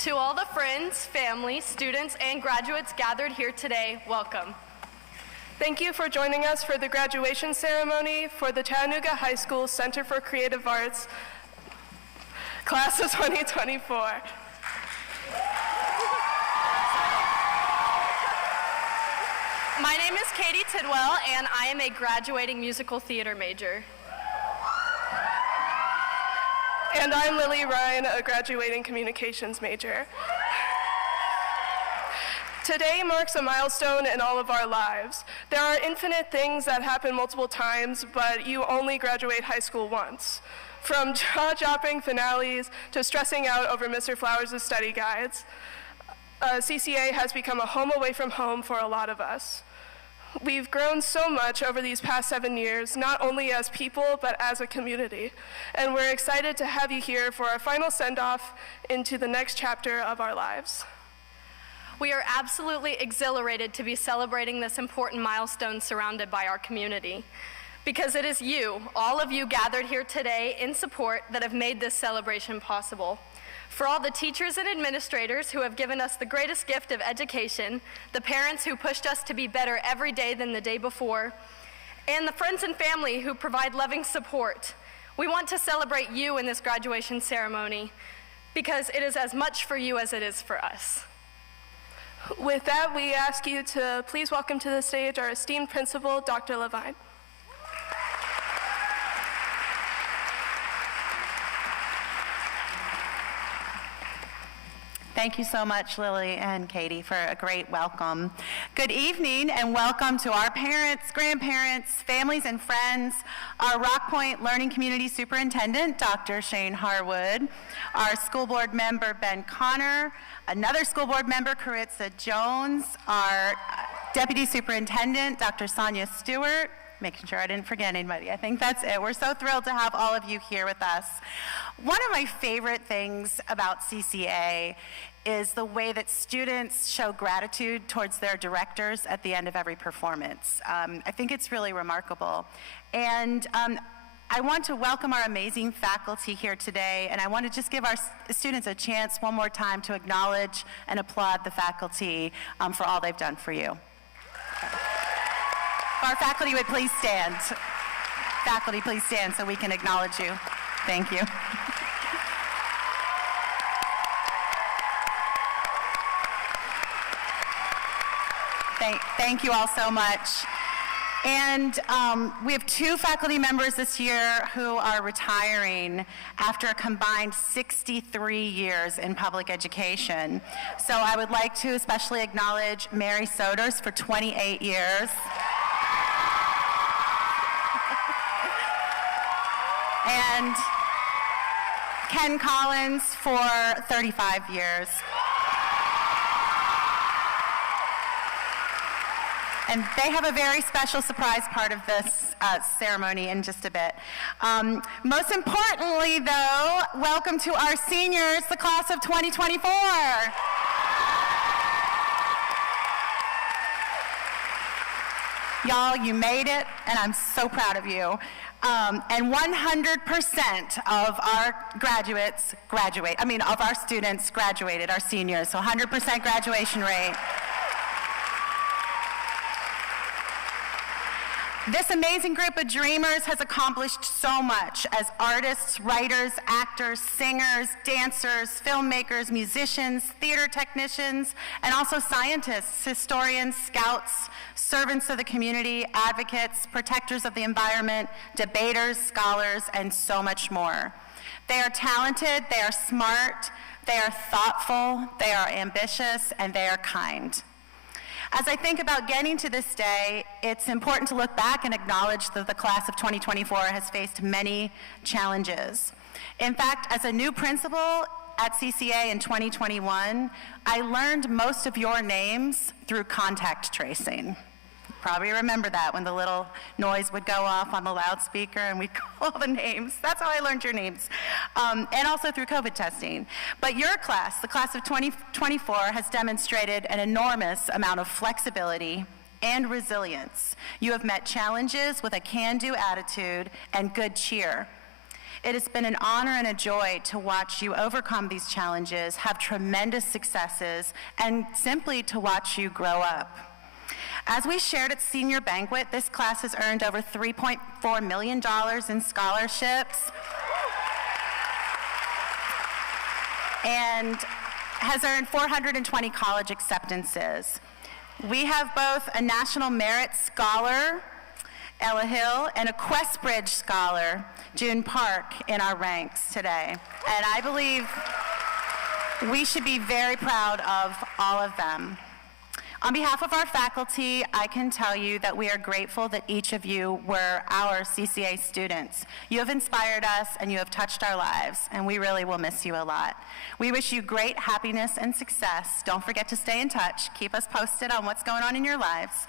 To all the friends, family, students, and graduates gathered here today, welcome. Thank you for joining us for the graduation ceremony for the Chattanooga High School Center for Creative Arts, Class of 2024. My name is Katie Tidwell, and I am a graduating musical theater major. And I'm Lily Ryan, a graduating communications major. Today marks a milestone in all of our lives. There are infinite things that happen multiple times, but you only graduate high school once. From jaw-dropping finales to stressing out over Mr. Flowers' study guides, CCA has become a home away from home for a lot of us. We've grown so much over these past 7 years, not only as people, but as a community. And we're excited to have you here for our final send-off into the next chapter of our lives. We are absolutely exhilarated to be celebrating this important milestone surrounded by our community. Because it is you, all of you gathered here today in support, that have made this celebration possible. For all the teachers and administrators who have given us the greatest gift of education, the parents who pushed us to be better every day than the day before, and the friends and family who provide loving support, we want to celebrate you in this graduation ceremony because it is as much for you as it is for us. With that, we ask you to please welcome to the stage our esteemed principal, Dr. Levine. Thank you so much, Lily and Katie, for a great welcome. Good evening, and welcome to our parents, grandparents, families, and friends, our Rock Point Learning Community Superintendent, Dr. Shane Harwood, our school board member, Ben Connor, another school board member, Caritza Jones, our Deputy Superintendent, Dr. Sonia Stewart, making sure I didn't forget anybody. I think that's it. We're so thrilled to have all of you here with us. One of my favorite things about CCA is the way that students show gratitude towards their directors at the end of every performance. I think it's really remarkable. And I want to welcome our amazing faculty here today, and I want to just give our students a chance one more time to acknowledge and applaud the faculty for all they've done for you. If our faculty would please stand. Faculty, please stand so we can acknowledge you. Thank you. Thank you all so much. And we have 2 faculty members this year who are retiring after a combined 63 years in public education. So I would like to especially acknowledge Mary Soders for 28 years. And Ken Collins for 35 years. And they have a very special surprise part of this ceremony in just a bit. Most importantly, though, welcome to our seniors, the class of 2024. Y'all, you made it, and I'm so proud of you. And 100% of our graduates of our students graduated, our seniors, so 100% graduation rate. This amazing group of dreamers has accomplished so much as artists, writers, actors, singers, dancers, filmmakers, musicians, theater technicians, and also scientists, historians, scouts, servants of the community, advocates, protectors of the environment, debaters, scholars, and so much more. They are talented, they are smart, they are thoughtful, they are ambitious, and they are kind. As I think about getting to this day, it's important to look back and acknowledge that the class of 2024 has faced many challenges. In fact, as a new principal at CCA in 2021, I learned most of your names through contact tracing. Probably remember that when the little noise would go off on the loudspeaker and we'd call the names. That's how I learned your names. And also through COVID testing. But your class, the class of 2024, has demonstrated an enormous amount of flexibility and resilience. You have met challenges with a can-do attitude and good cheer. It has been an honor and a joy to watch you overcome these challenges, have tremendous successes, and simply to watch you grow up. As we shared at Senior Banquet, this class has earned over $3.4 million in scholarships and has earned 420 college acceptances. We have both a National Merit Scholar, Ella Hill, and a Questbridge Scholar, June Park, in our ranks today. And I believe we should be very proud of all of them. On behalf of our faculty, I can tell you that we are grateful that each of you were our CCA students. You have inspired us and you have touched our lives, and we really will miss you a lot. We wish you great happiness and success. Don't forget to stay in touch. Keep us posted on what's going on in your lives.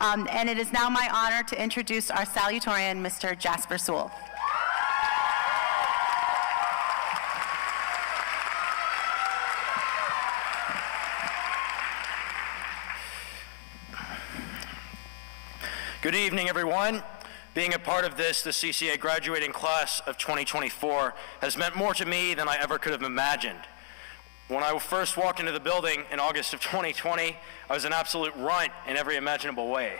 And it is now my honor to introduce our Salutatorian, Mr. Jasper Sewell. Good evening, everyone. Being a part of the CCA graduating class of 2024 has meant more to me than I ever could have imagined. When I first walked into the building in August of 2020, I was an absolute runt in every imaginable way.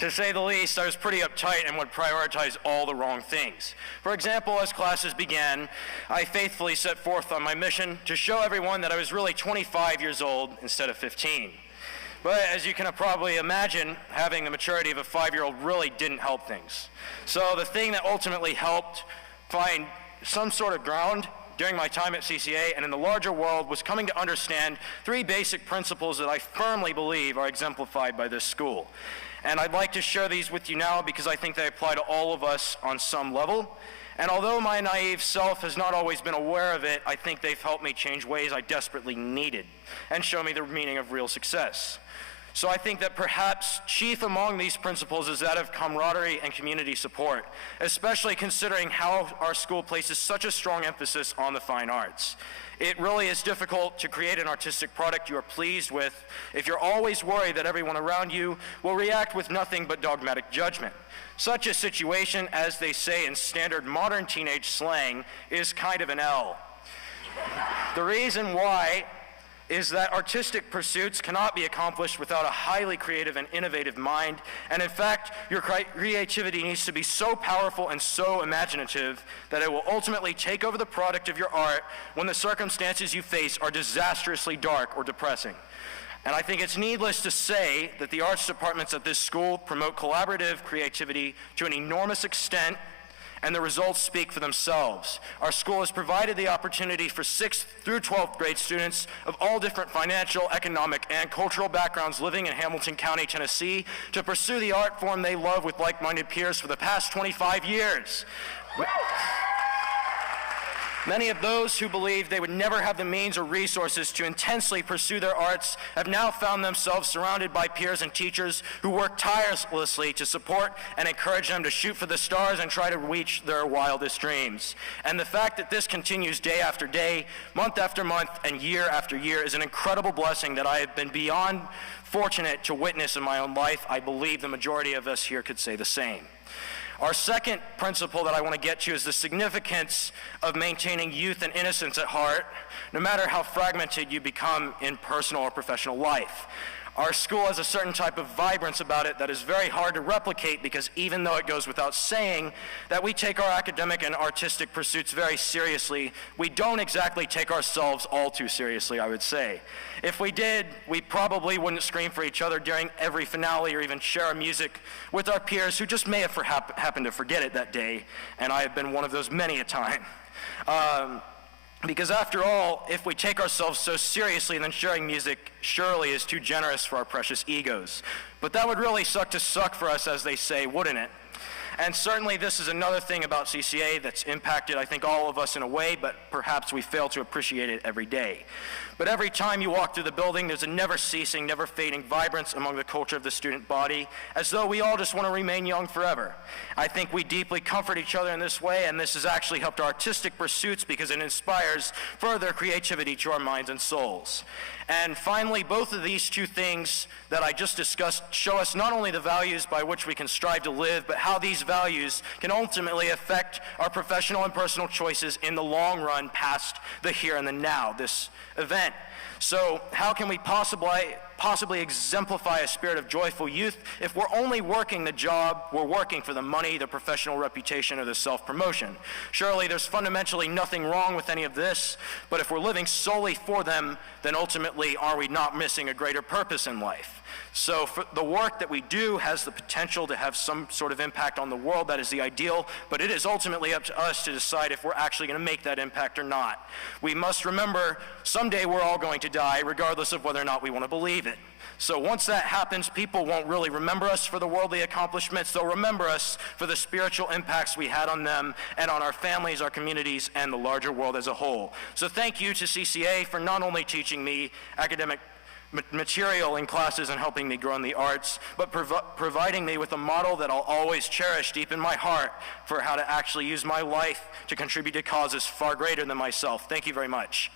To say the least, I was pretty uptight and would prioritize all the wrong things. For example, as classes began, I faithfully set forth on my mission to show everyone that I was really 25 years old instead of 15. But as you can probably imagine, having the maturity of a 5-year-old really didn't help things. So the thing that ultimately helped find some sort of ground during my time at CCA and in the larger world was coming to understand 3 basic principles that I firmly believe are exemplified by this school. And I'd like to share these with you now because I think they apply to all of us on some level. And although my naive self has not always been aware of it, I think they've helped me change ways I desperately needed and show me the meaning of real success. So I think that perhaps chief among these principles is that of camaraderie and community support, especially considering how our school places such a strong emphasis on the fine arts. It really is difficult to create an artistic product you are pleased with if you're always worried that everyone around you will react with nothing but dogmatic judgment. Such a situation, as they say in standard modern teenage slang, is kind of an L. The reason why is that artistic pursuits cannot be accomplished without a highly creative and innovative mind, and in fact, your creativity needs to be so powerful and so imaginative that it will ultimately take over the product of your art when the circumstances you face are disastrously dark or depressing. And I think it's needless to say that the arts departments at this school promote collaborative creativity to an enormous extent, and the results speak for themselves. Our school has provided the opportunity for 6th through 12th grade students of all different financial, economic, and cultural backgrounds living in Hamilton County, Tennessee, to pursue the art form they love with like-minded peers for the past 25 years. Many of those who believed they would never have the means or resources to intensely pursue their arts have now found themselves surrounded by peers and teachers who work tirelessly to support and encourage them to shoot for the stars and try to reach their wildest dreams. And the fact that this continues day after day, month after month, and year after year is an incredible blessing that I have been beyond fortunate to witness in my own life. I believe the majority of us here could say the same. Our second principle that I want to get to is the significance of maintaining youth and innocence at heart, no matter how fragmented you become in personal or professional life. Our school has a certain type of vibrance about it that is very hard to replicate because even though it goes without saying that we take our academic and artistic pursuits very seriously, we don't exactly take ourselves all too seriously, I would say. If we did, we probably wouldn't scream for each other during every finale or even share our music with our peers who just may have happened to forget it that day, and I have been one of those many a time. Because after all, if we take ourselves so seriously, then sharing music surely is too generous for our precious egos. But that would really suck for us, as they say, wouldn't it? And certainly this is another thing about CCA that's impacted, I think, all of us in a way, but perhaps we fail to appreciate it every day. But every time you walk through the building, there's a never-ceasing, never-fading vibrance among the culture of the student body, as though we all just want to remain young forever. I think we deeply comfort each other in this way, and this has actually helped our artistic pursuits because it inspires further creativity to our minds and souls. And finally, both of these two things that I just discussed show us not only the values by which we can strive to live, but how these values can ultimately affect our professional and personal choices in the long run past the here and the now, this event. So how can we possibly exemplify a spirit of joyful youth if we're only working the job we're working for the money, the professional reputation, or the self-promotion? Surely there's fundamentally nothing wrong with any of this, but if we're living solely for them, then ultimately are we not missing a greater purpose in life? So for the work that we do has the potential to have some sort of impact on the world. That is the ideal, but it is ultimately up to us to decide if we're actually going to make that impact or not. We must remember someday we're all going to die, regardless of whether or not we want to believe it. So once that happens, people won't really remember us for the worldly accomplishments. They'll remember us for the spiritual impacts we had on them and on our families, our communities, and the larger world as a whole. So thank you to CCA for not only teaching me academic material in classes and helping me grow in the arts, but providing me with a model that I'll always cherish deep in my heart for how to actually use my life to contribute to causes far greater than myself. Thank you very much.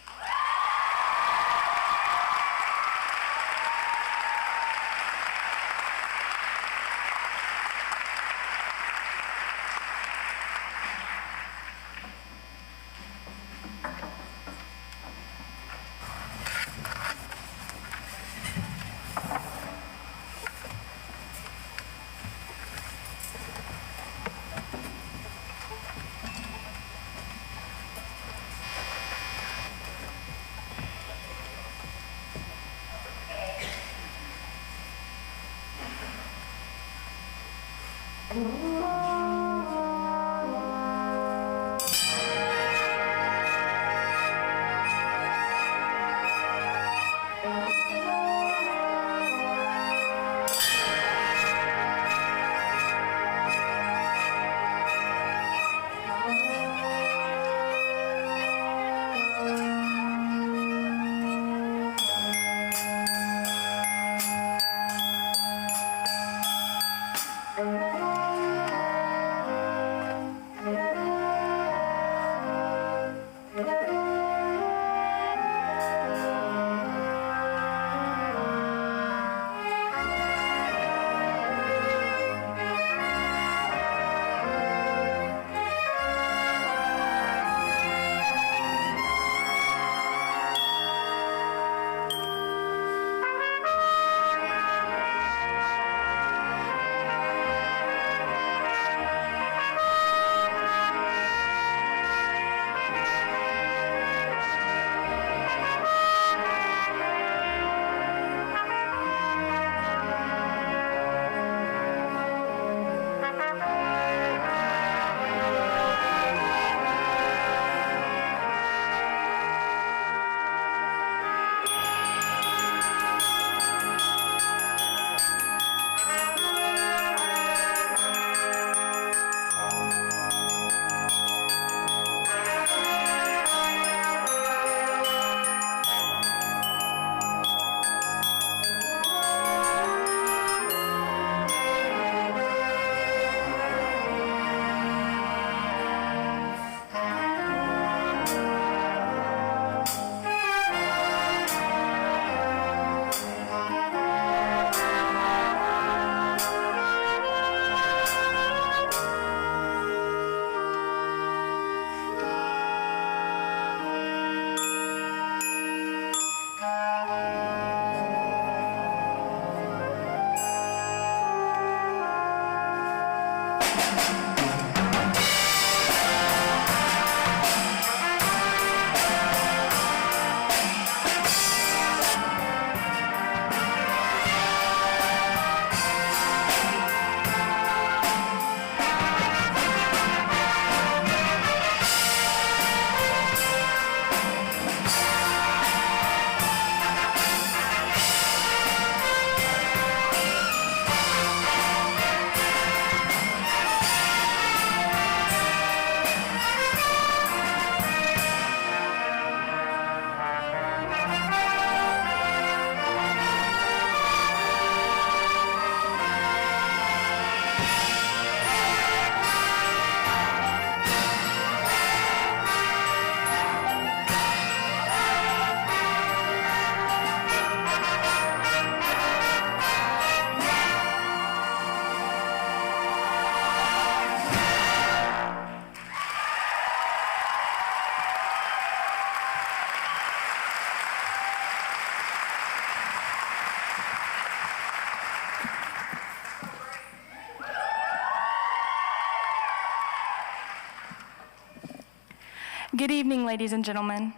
Good evening, ladies and gentlemen.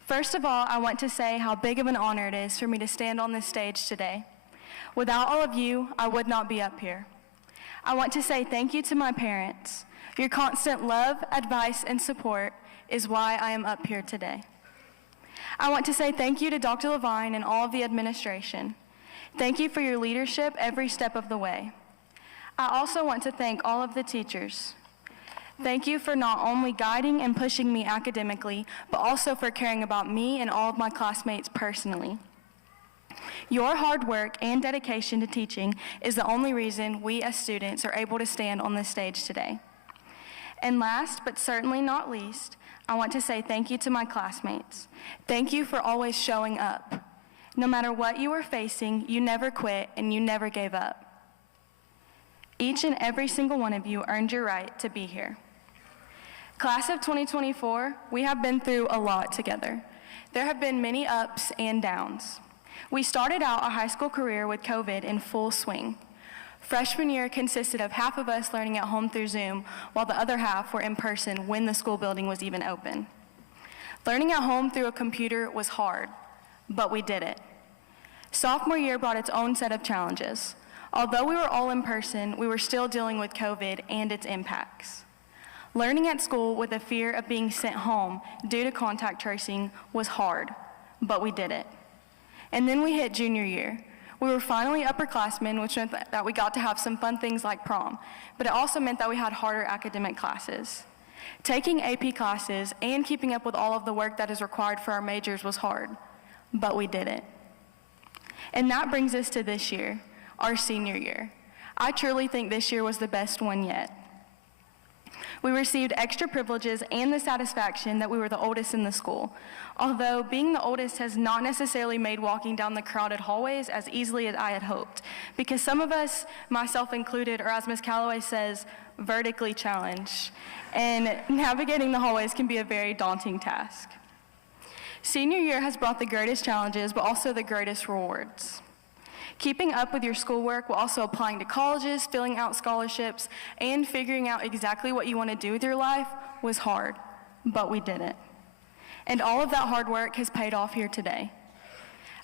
First of all, I want to say how big of an honor it is for me to stand on this stage today. Without all of you, I would not be up here. I want to say thank you to my parents. Your constant love, advice, and support is why I am up here today. I want to say thank you to Dr. Levine and all of the administration. Thank you for your leadership every step of the way. I also want to thank all of the teachers. Thank you for not only guiding and pushing me academically, but also for caring about me and all of my classmates personally. Your hard work and dedication to teaching is the only reason we as students are able to stand on this stage today. And last, but certainly not least, I want to say thank you to my classmates. Thank you for always showing up. No matter what you were facing, you never quit and you never gave up. Each and every single one of you earned your right to be here. Class of 2024, we have been through a lot together. There have been many ups and downs. We started out our high school career with COVID in full swing. Freshman year consisted of half of us learning at home through Zoom, while the other half were in person when the school building was even open. Learning at home through a computer was hard, but we did it. Sophomore year brought its own set of challenges. Although we were all in person, we were still dealing with COVID and its impacts. Learning at school with the fear of being sent home due to contact tracing was hard, but we did it. And then we hit junior year. We were finally upperclassmen, which meant that we got to have some fun things like prom, but it also meant that we had harder academic classes. Taking AP classes and keeping up with all of the work that is required for our majors was hard, but we did it. And that brings us to this year, our senior year. I truly think this year was the best one yet. We received extra privileges and the satisfaction that we were the oldest in the school, although being the oldest has not necessarily made walking down the crowded hallways as easily as I had hoped, because some of us, myself included, or as Ms. Calloway says, vertically challenged, and navigating the hallways can be a very daunting task. Senior year has brought the greatest challenges, but also the greatest rewards. Keeping up with your schoolwork while also applying to colleges, filling out scholarships, and figuring out exactly what you want to do with your life was hard, but we did it. And all of that hard work has paid off here today.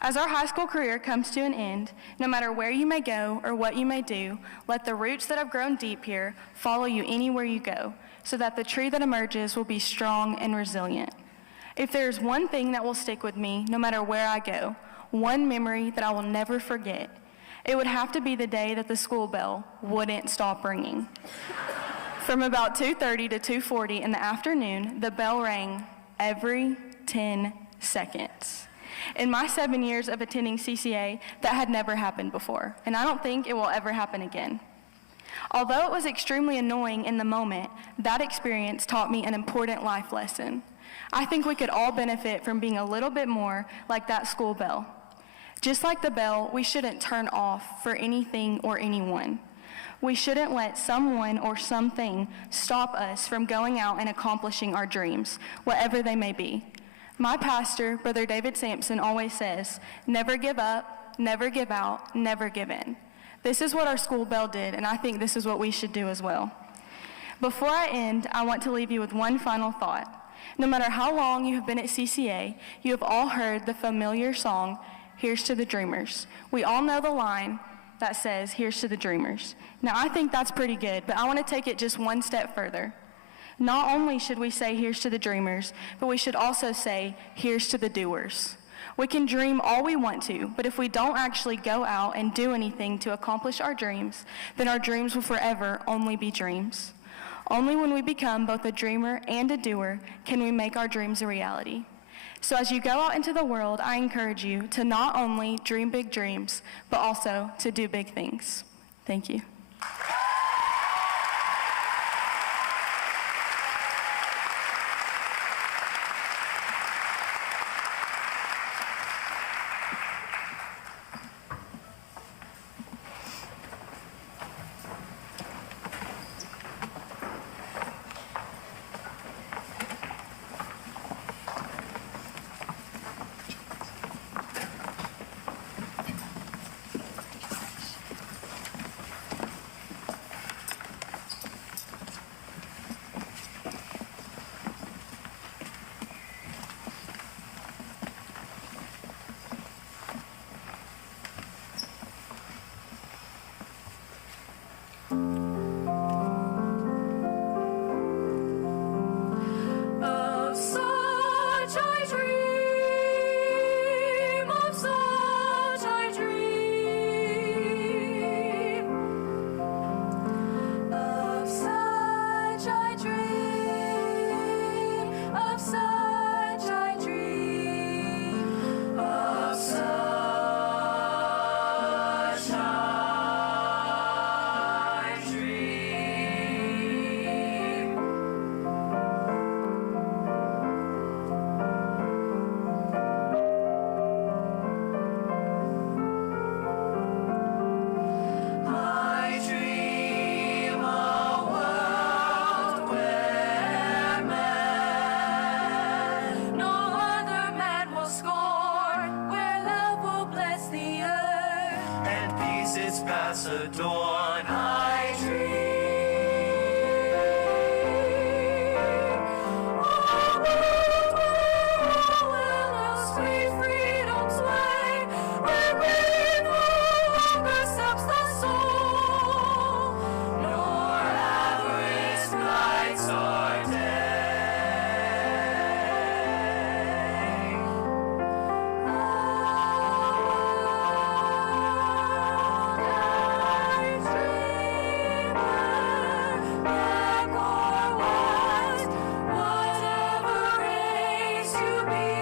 As our high school career comes to an end, no matter where you may go or what you may do, let the roots that have grown deep here follow you anywhere you go, so that the tree that emerges will be strong and resilient. If there's one thing that will stick with me, no matter where I go, one memory that I will never forget, it would have to be the day that the school bell wouldn't stop ringing. From about 2:30 to 2:40 in the afternoon, the bell rang every 10 seconds. In my 7 years of attending CCA, that had never happened before, and I don't think it will ever happen again. Although it was extremely annoying in the moment, that experience taught me an important life lesson. I think we could all benefit from being a little bit more like that school bell. Just like the bell, we shouldn't turn off for anything or anyone. We shouldn't let someone or something stop us from going out and accomplishing our dreams, whatever they may be. My pastor, Brother David Sampson, always says, never give up, never give out, never give in. This is what our school bell did, and I think this is what we should do as well. Before I end, I want to leave you with one final thought. No matter how long you have been at CCA, you have all heard the familiar song, Here's to the Dreamers. We all know the line that says, here's to the dreamers. Now, I think that's pretty good, but I want to take it just one step further. Not only should we say, here's to the dreamers, but we should also say, here's to the doers. We can dream all we want to, but if we don't actually go out and do anything to accomplish our dreams, then our dreams will forever only be dreams. Only when we become both a dreamer and a doer can we make our dreams a reality. So as you go out into the world, I encourage you to not only dream big dreams, but also to do big things. Thank you. I dream, of such I dream, of such I dream, of such I dream, of such I dream. I dream a world where man, no other man will scorn, where love will bless the earth, and peace its paths adorn. I dream a world where all will know sweet freedom's way, where greed no longer saps the soul, nor avarice blights our day. Black or white, whatever race you be,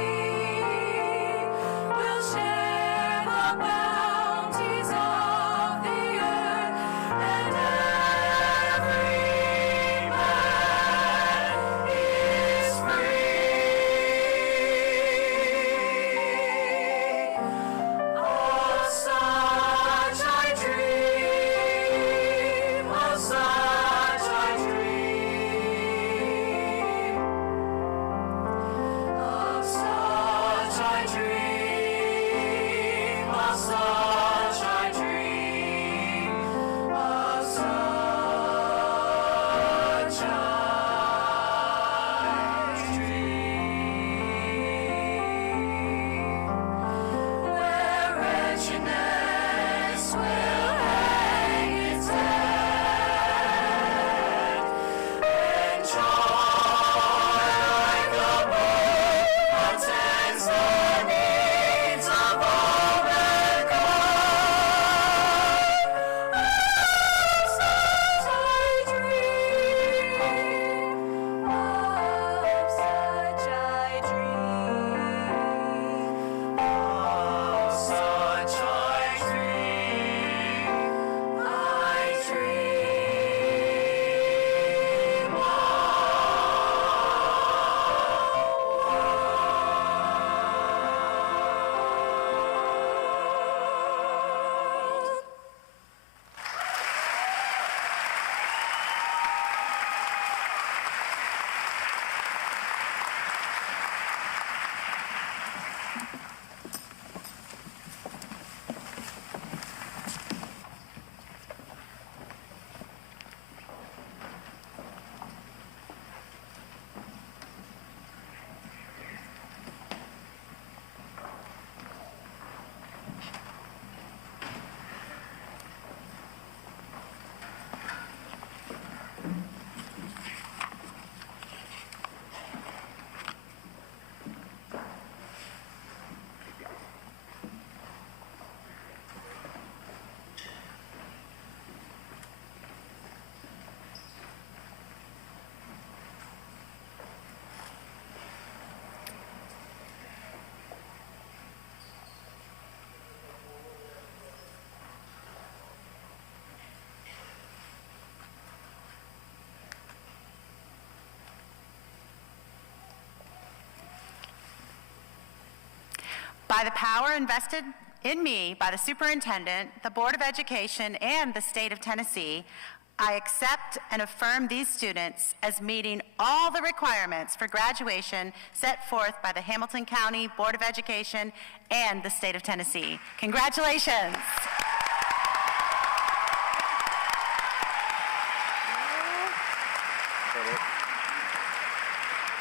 we'll share the bounties of the earth, and every man is free. Of such I dream, of such I dream, of such I dream, of such I dream, of such I dream. Where wretchedness will hang its head, and joy like a bow attends the needs of all mankind. Of such I dream, of such I dream, of such I dream, I dream By the power invested in me by the superintendent, the Board of Education, and the state of Tennessee, I accept and affirm these students as meeting all the requirements for graduation set forth by the Hamilton County Board of Education and the state of Tennessee. Congratulations.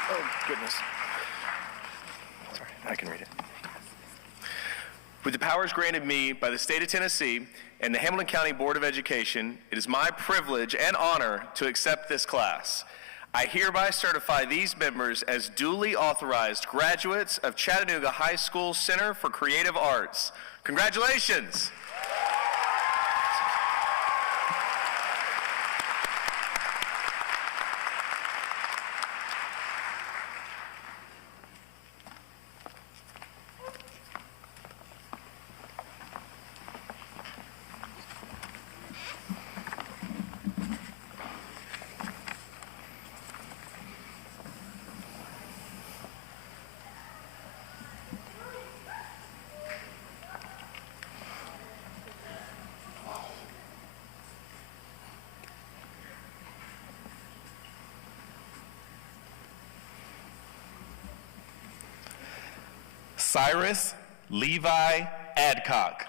Oh, goodness. Sorry, I can read it. With the powers granted me by the state of Tennessee and the Hamilton County Board of Education, it is my privilege and honor to accept this class. I hereby certify these members as duly authorized graduates of Chattanooga High School Center for Creative Arts. Congratulations! Cyrus Levi Adcock.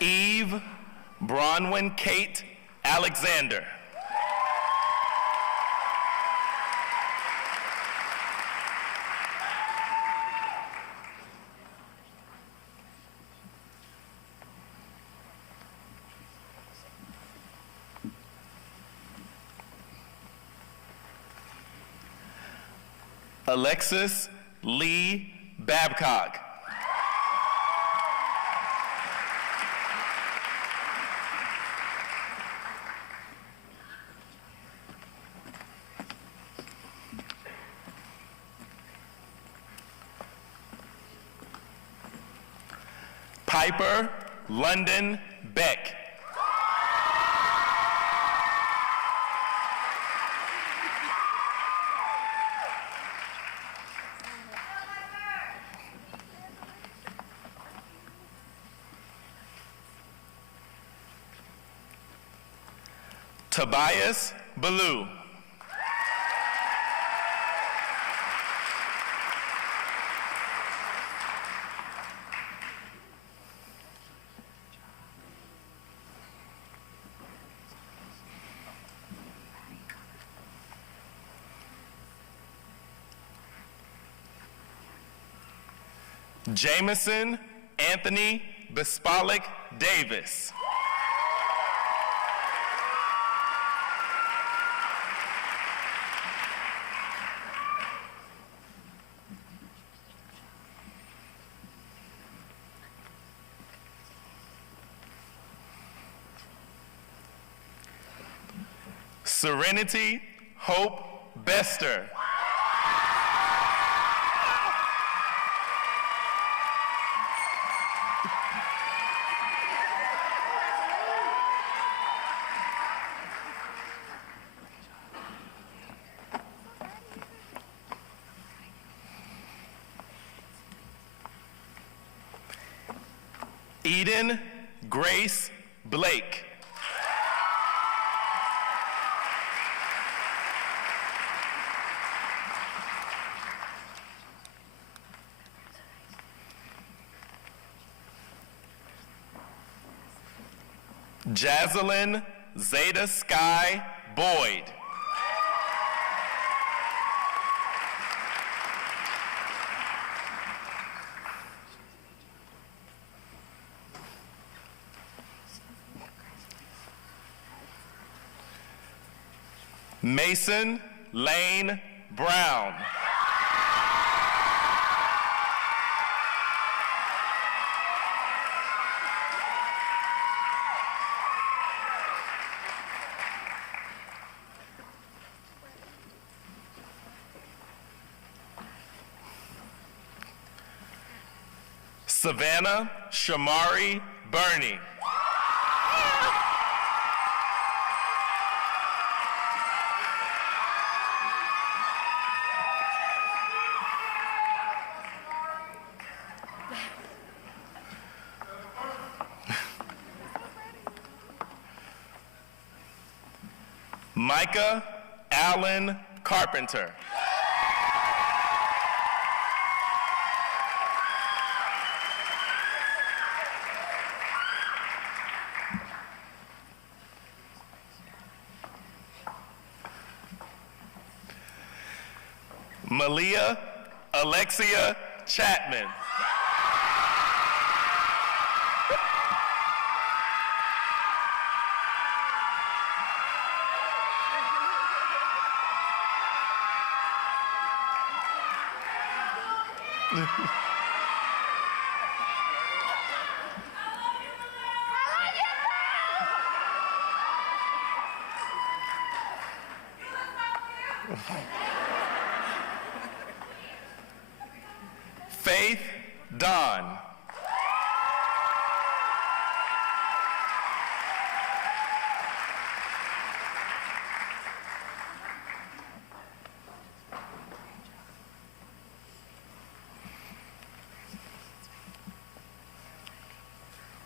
Eve Bronwyn Kate Alexander. Alexis Lee Babcock. Piper London Beck. Tobias Ballou. Jameson Anthony Bispalik Davis. Serenity Hope Bester. Eden Grace Blake. Jazelyn Zeta Sky Boyd. Mason Lane Brown. Savannah Shamari Burney. Micah Allen Carpenter. Malia Alexia Chapman. Faith Dawn.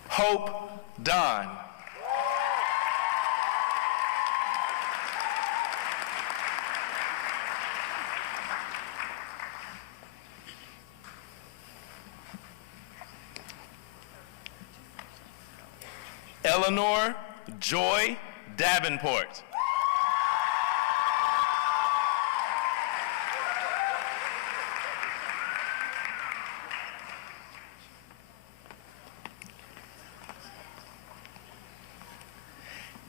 Hope Dawn. Eleanor Joy Davenport.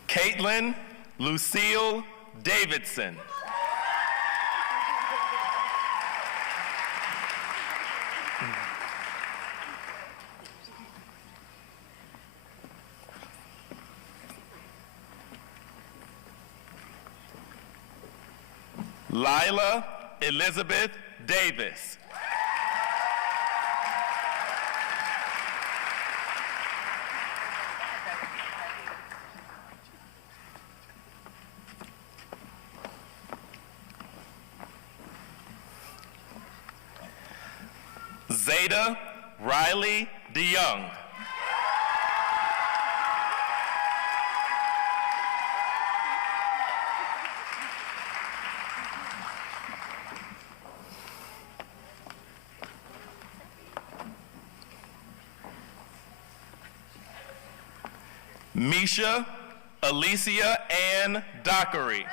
Caitlin Lucille Davidson. Lila Elizabeth Davis. Zeta Riley DeYoung. Misha Alicia Ann Dockery.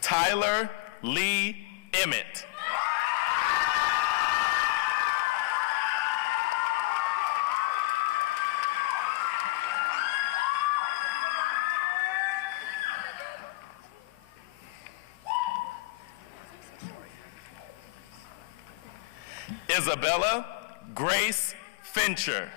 Tyler Lee Emmett. Isabella Grace Fincher.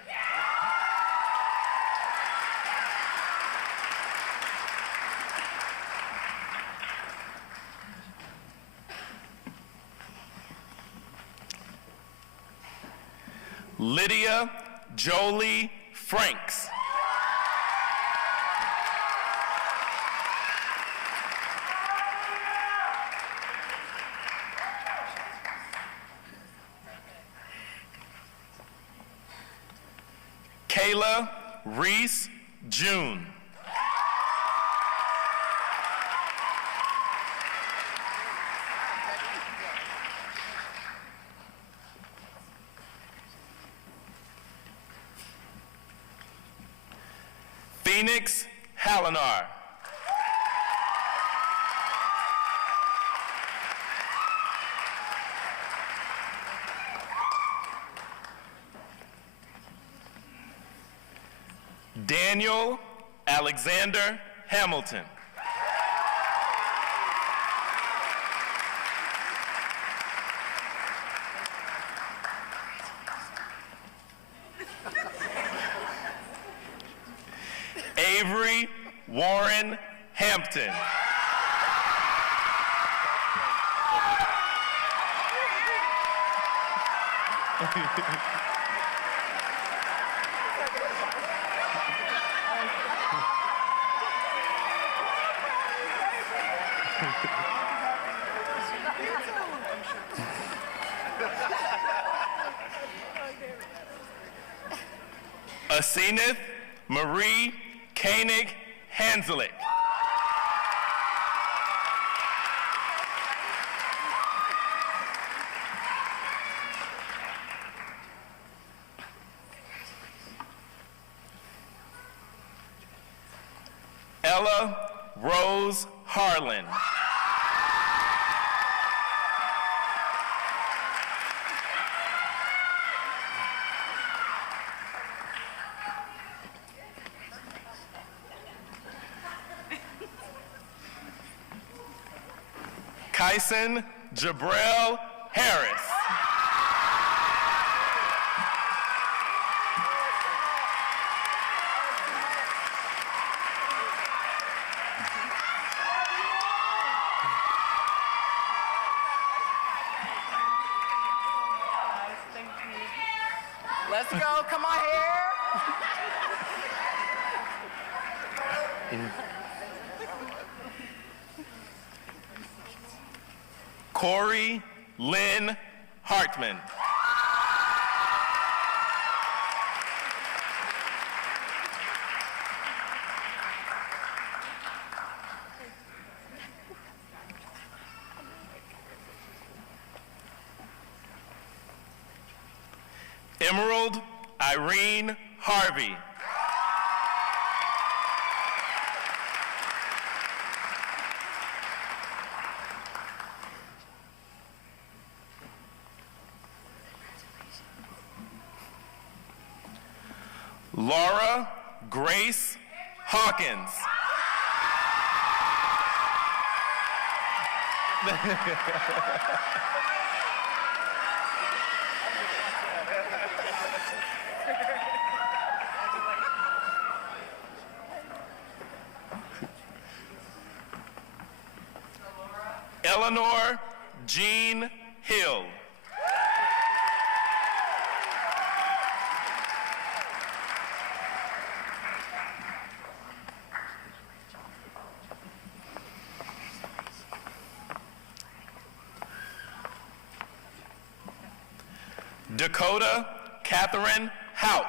Lydia Jolie Franks. Kayla Reese June. Phoenix Hallinar. Daniel Alexander Hamilton. Avery Warren Hampton. Aseneth Marie Koenig Hanselick. Rose Harlan. Kyson Jabril Harris. Let's go, come on here. Corey Lynn Hartman. Emerald Irene Harvey. Laura Grace Hawkins. Eleanor Jean Hill. Dakota Catherine Hauk.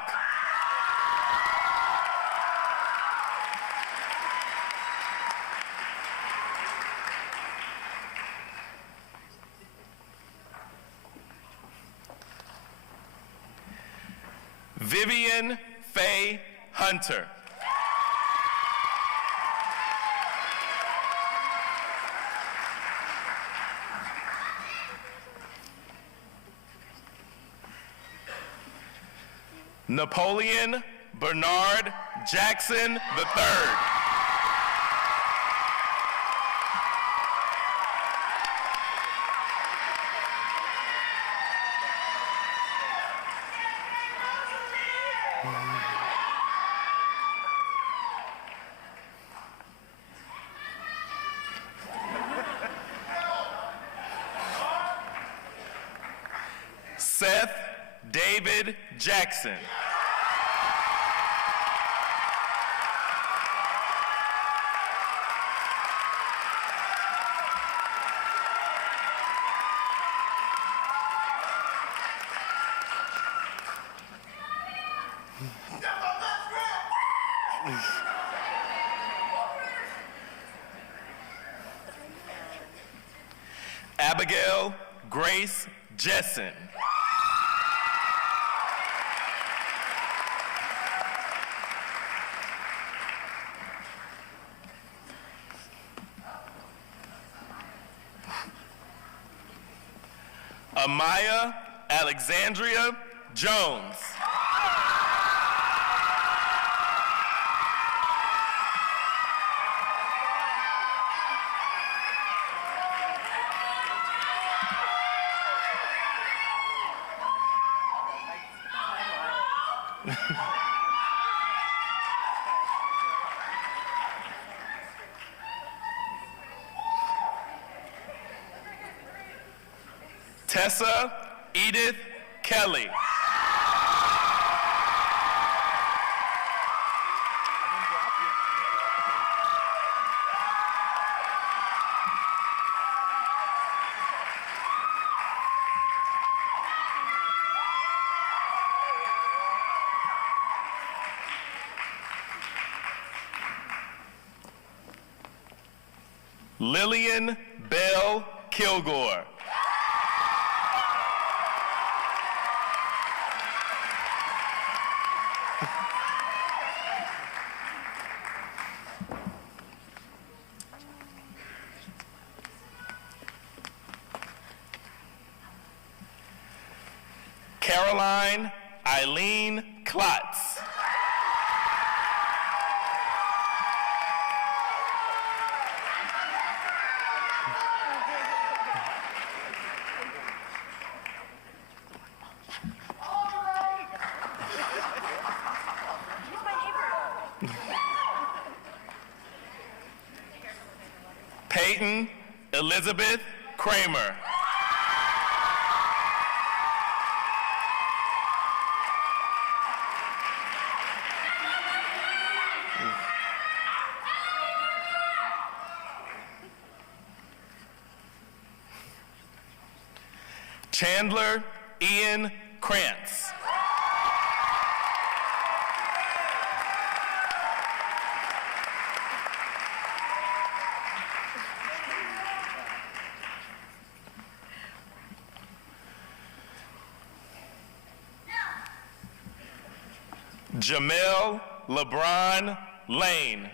Vivian Faye Hunter. Napoleon Bernard Jackson III. Seth David Jackson. Abigail Grace Jessen. Amaya Alexandria Jones. Tessa Edith Kelly. Lillian Bell Kilgore. Caroline Eileen Klotz. Peyton Elizabeth Kramer. Chandler Ian Krantz. Jamel LeBron Lane.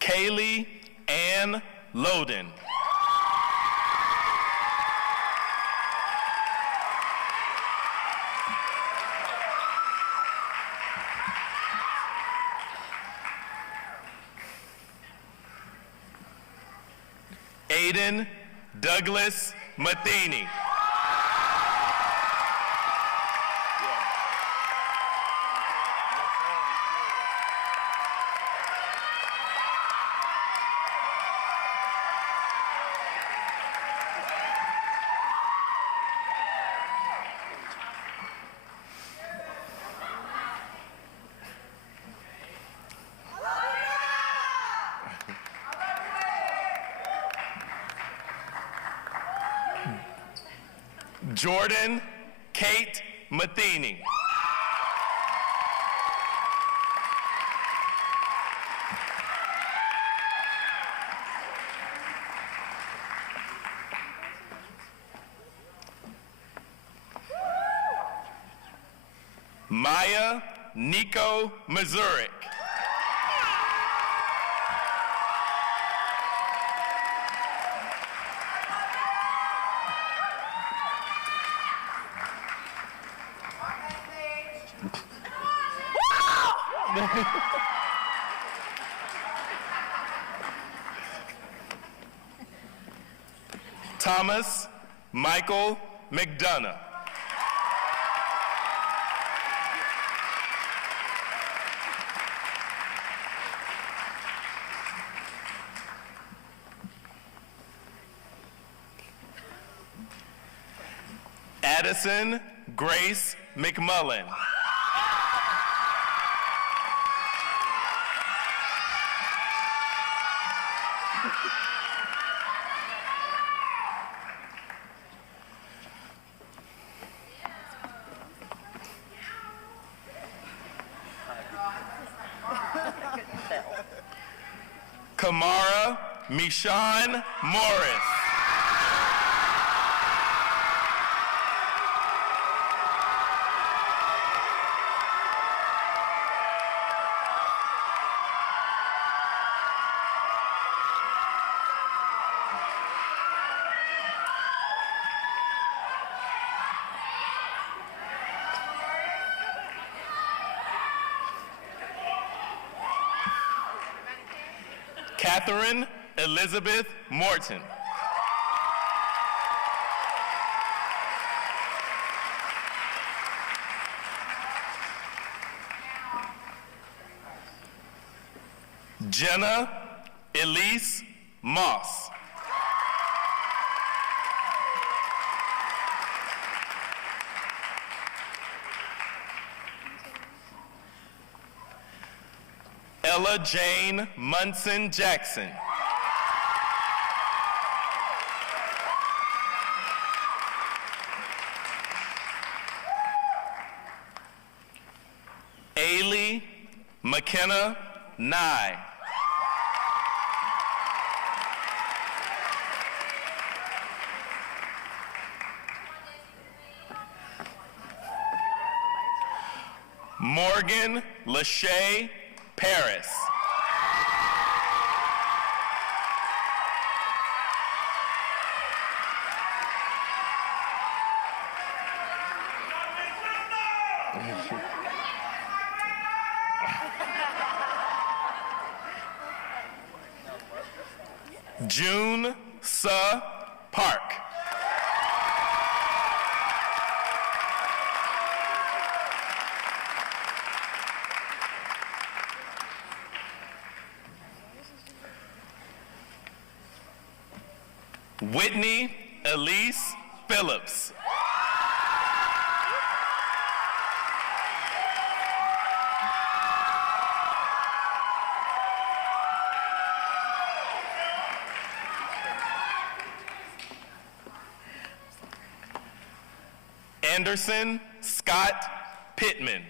Kaylee Ann Loden. Aiden Douglas Matheny. Jordan Kate Matheny. Maya Nico Mazurik. Thomas Michael McDonough. Addison Grace McMullen. Kamara Michonne Morris. Catherine Elizabeth Morton. Jenna Elise Moss. Ella Jane Munson Jackson. Ailey McKenna Nye. Morgan Lachey Paris. June Suh Park. Whitney Elise Phillips. Anderson Scott Pittman.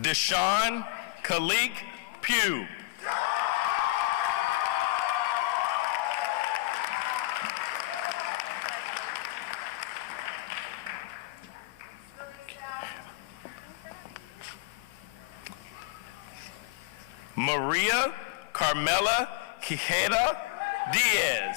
Deshaun Khalik Pugh. Maria Carmela Quijeda Diaz.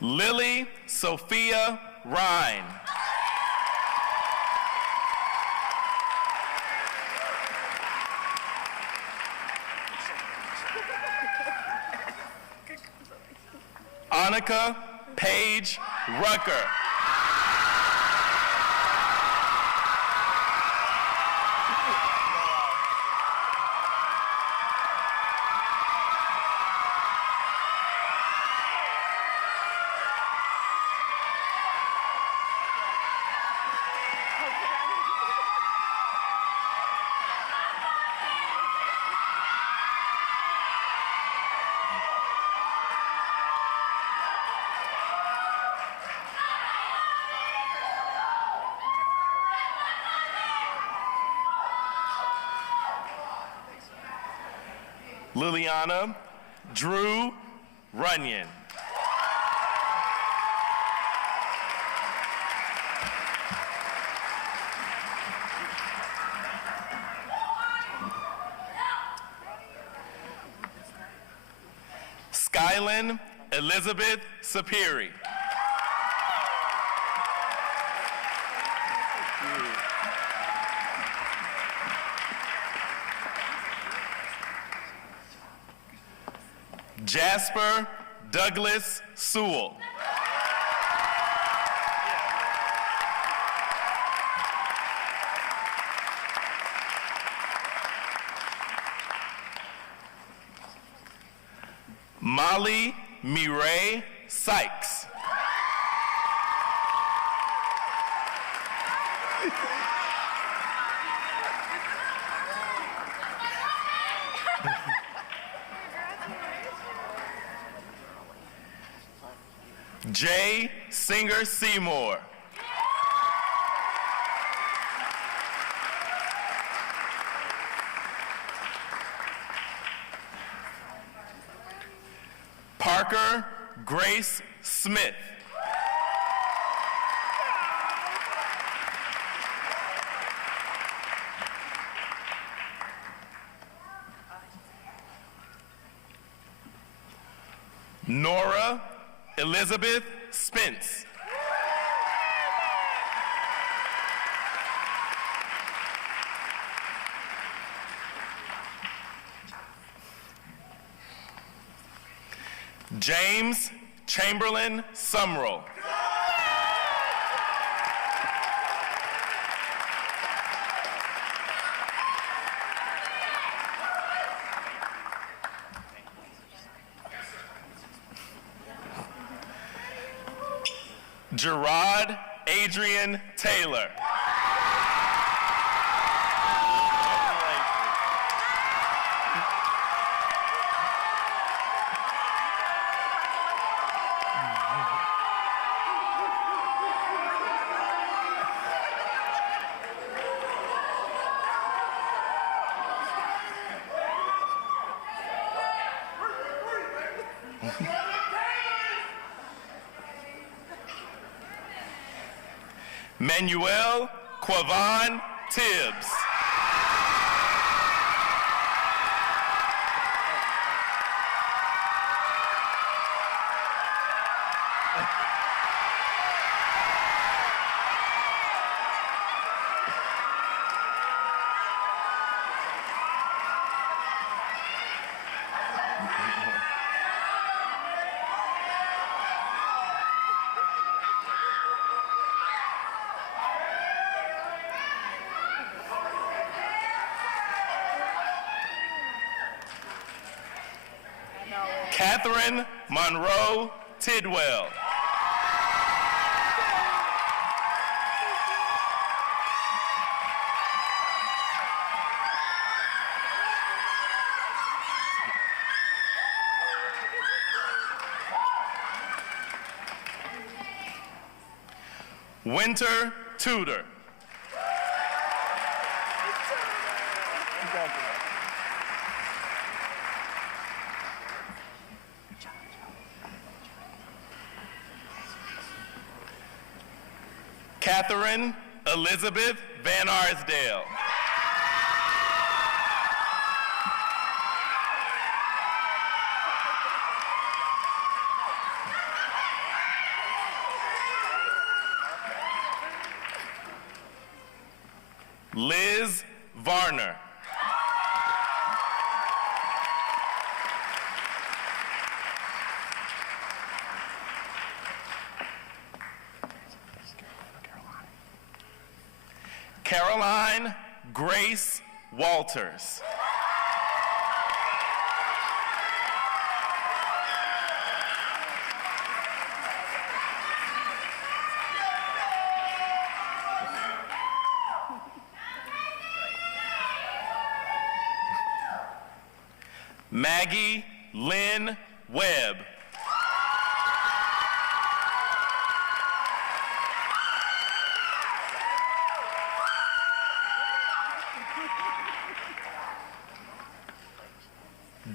Lily Sophia Rhine. Annika Paige Rucker. Liliana Drew Runyon. Skylin Elizabeth Sapiri. Jasper Douglas Sewell. Molly Mireille Sykes. Jay Singer Seymour. Parker Grace Smith. Nora Elizabeth Spence. James Chamberlain Sumrall. Gerard Adrian Taylor. Manuel Quavon Tibbs. Catherine Monroe Tidwell. Winter Tudor. Catherine Elizabeth Van Arsdale. Liz Varner. Caroline Grace Walters. Maggie Lynn Webb.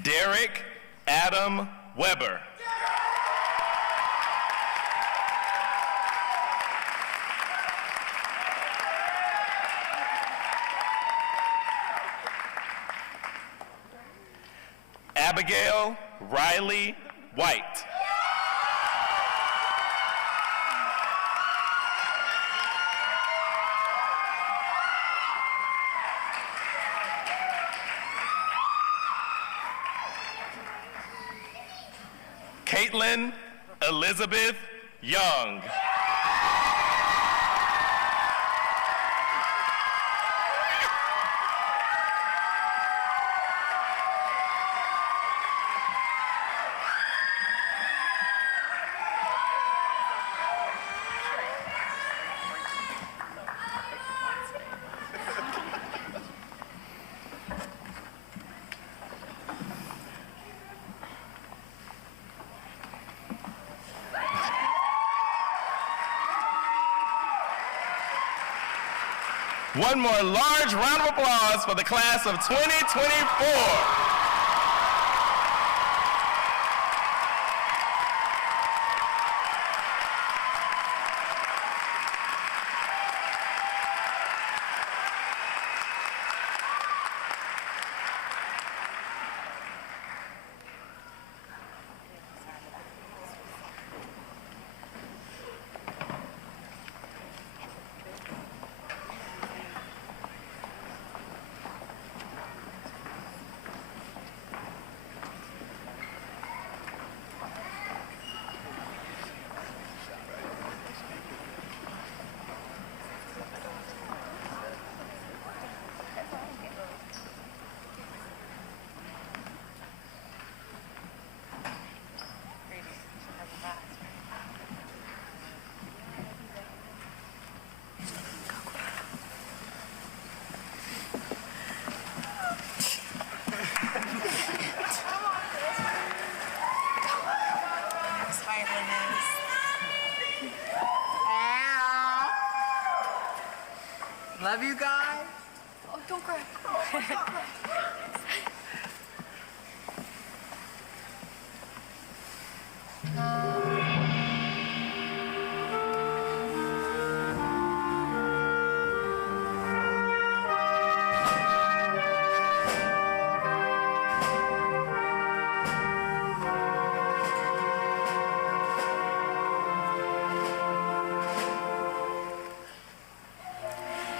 Derek Adam Weber. Abigail Riley White. Caitlin Elizabeth Young. One more large round of applause for the class of 2024. Love you guys. Oh, don't cry.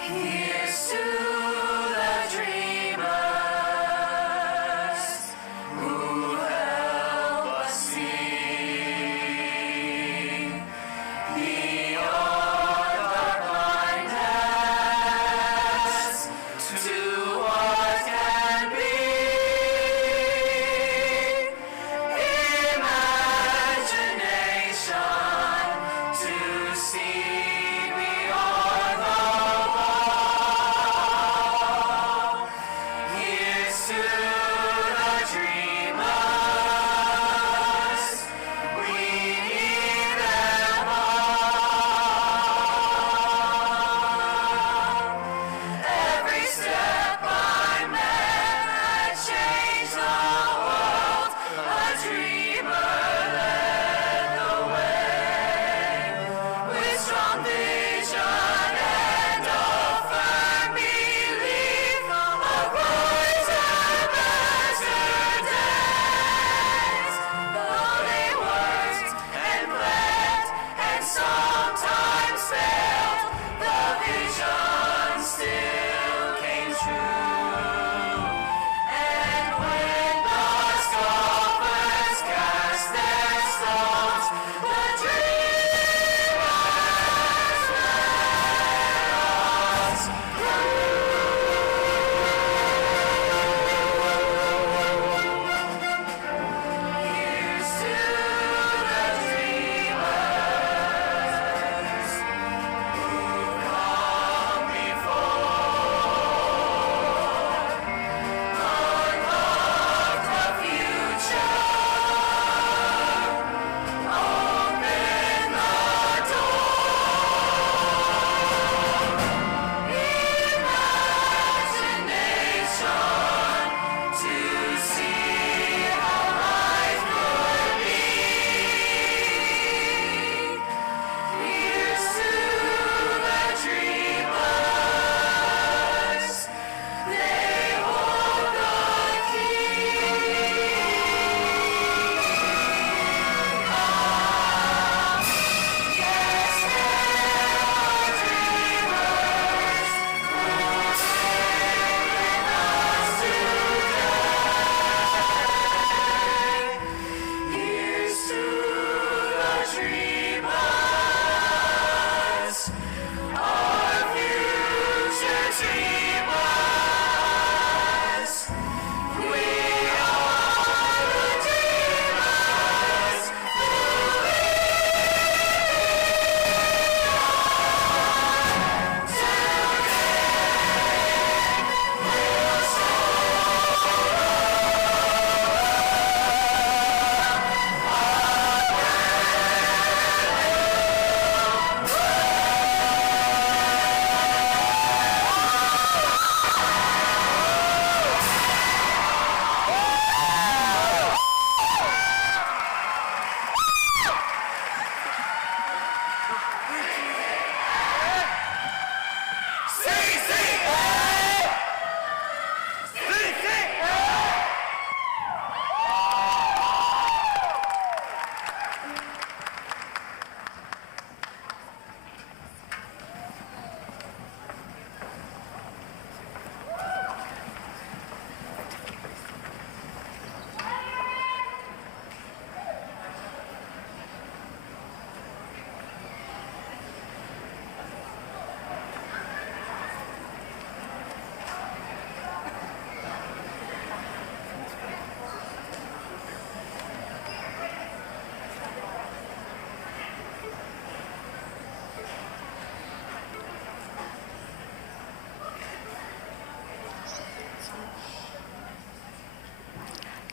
Here's to the dreamers who help us see beyond our blindness to what can be. Imagination to see beyond the wall. Here's to the dreamers. We need them all. Every step I met that changed the world. A dreamer led the way with strong vision and a firm belief. A voice ambassador days. Though they worked and planned and sometimes failed, the vision still came true. And when the scoffers cast their stones, the dreamers let us Here's to the dreamers who've come before, unlocked the future, open the door. Imagination to see how life could be. Here's to the dreamers. They hold the key. Yes, there are dreamers who live with us today. Here's to the dreamers, our future dreamers. We are the dreamers who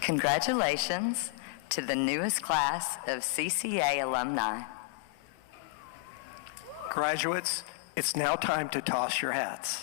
Congratulations to the newest class of CCA alumni. Graduates, It's now time to toss your hats.